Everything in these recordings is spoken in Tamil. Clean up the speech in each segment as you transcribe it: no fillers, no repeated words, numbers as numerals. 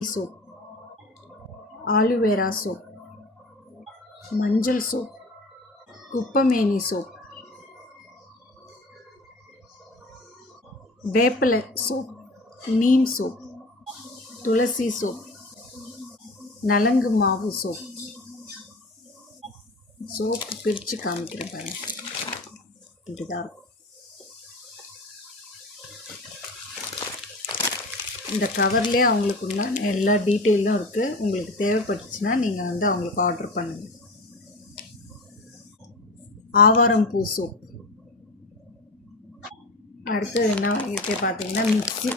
soap, aloe vera soap, manjal soap, குப்பமேனி soap, வேப்பிலை soap, நீம் soap, துளசி soap, நலங்கு மாவு soap. சோப்பு பிரித்து காமிக்கிறேன் பாருங்க, இப்படிதான் இருக்கும். இந்த கவர்லேயே அவங்களுக்கு உண்டான எல்லா டீட்டெயிலும் இருக்குது. உங்களுக்கு தேவைப்பட்டுச்சுன்னா நீங்கள் வந்து அவங்களுக்கு ஆர்டர் பண்ணுங்கள். ஆவாரம் பூ சோப். அடுத்தது என்ன இருக்கே பார்த்தீங்கன்னா மிக்ஸி.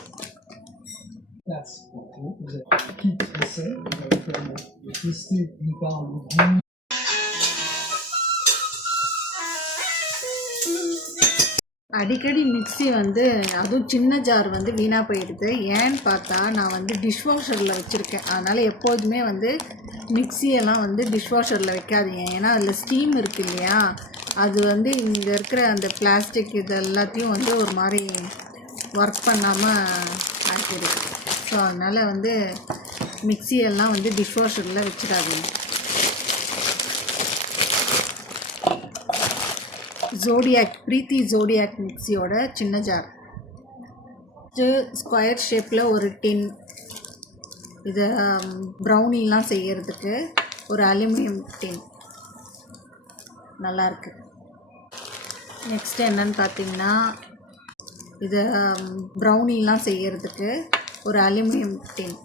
அடிக்கடி மிக்ஸி வந்து அதுவும் சின்ன ஜார் வந்து வீணாக போயிடுது. ஏன்னு பார்த்தா நான் வந்து டிஷ்வாஷரில் வச்சுருக்கேன். அதனால் எப்போதுமே வந்து மிக்ஸியெல்லாம் வந்து டிஷ்வாஷரில் வைக்காதீங்க. ஏன்னா அதில் ஸ்டீம் இருக்குது இல்லையா, அது வந்து இங்கே இருக்கிற அந்த பிளாஸ்டிக் இது எல்லாத்தையும் வந்து ஒரு மாதிரி ஒர்க் பண்ணாமல் ஆக்கிடுது. ஸோ அதனால் வந்து மிக்ஸியெல்லாம் வந்து டிஷ்வாஷரில் வச்சிடாதீங்க. ஜோடியாக், பிரீத்தி ஜோடியாக் மிக்ஸியோட சின்ன ஜார். ஸ்கொயர் ஷேப்பில் ஒரு டின். இதை ப்ரௌனிலாம் செய்கிறதுக்கு ஒரு அலுமினியம் டின் நல்லாயிருக்கு. நெக்ஸ்ட்டு என்னன்னு பார்த்தீங்கன்னா, இதை ப்ரௌனிலாம் செய்கிறதுக்கு ஒரு அலுமினியம் டின்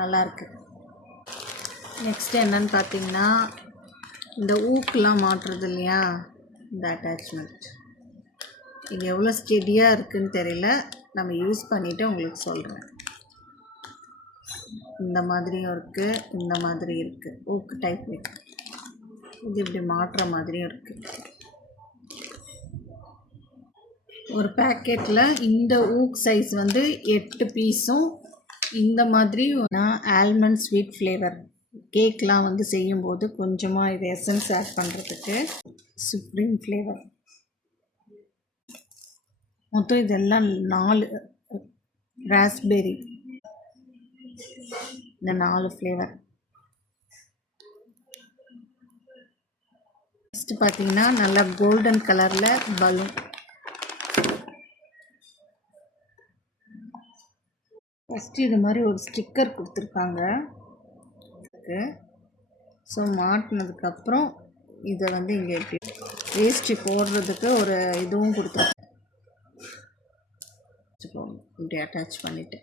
நல்லாயிருக்கு. நெக்ஸ்ட்டு என்னன்னு பார்த்தீங்கன்னா, இந்த ஊக்கெலாம் மாட்டுறது இல்லையா, இந்த அட்டாச்மெண்ட். இது எவ்வளோ ஸ்டெடியாக இருக்குதுன்னு தெரியல, நம்ம யூஸ் பண்ணிவிட்டு உங்களுக்கு சொல்கிறேன். இந்த மாதிரியும் இருக்குது, இந்த மாதிரி இருக்குது, ஊக்கு டைப் இருக்குது. இது இப்படி மாட்டுற மாதிரியும் இருக்குது. ஒரு பேக்கெட்டில் இந்த ஊக் சைஸ் வந்து 8 பீஸும் இந்த மாதிரி. நான் ஆல்மண்ட் ஸ்வீட் ஃப்ளேவர் கேக்லாம் வந்து செய்யும்போது கொஞ்சமாக இது எசன்ஸ் ஆட் பண்ணுறதுக்கு சுப்ரீம் ஃப்ளேவர். மொத்தம் இதெல்லாம் 4 ராஸ்பெரி, இந்த 4 ஃப்ளேவர். நெக்ஸ்ட்டு பார்த்தீங்கன்னா நல்லா கோல்டன் கலரில் பலூன். ஃபஸ்ட்டு இது மாதிரி ஒரு ஸ்டிக்கர் கொடுத்துருக்காங்க. ஸோ மாட்டினதுக்கப்புறம் இதை வந்து இங்கே எப்படி வேஸ்ட்டு போடுறதுக்கு ஒரு இதுவும் கொடுத்துருக்கேன். இப்படி அட்டாச் பண்ணிவிட்டு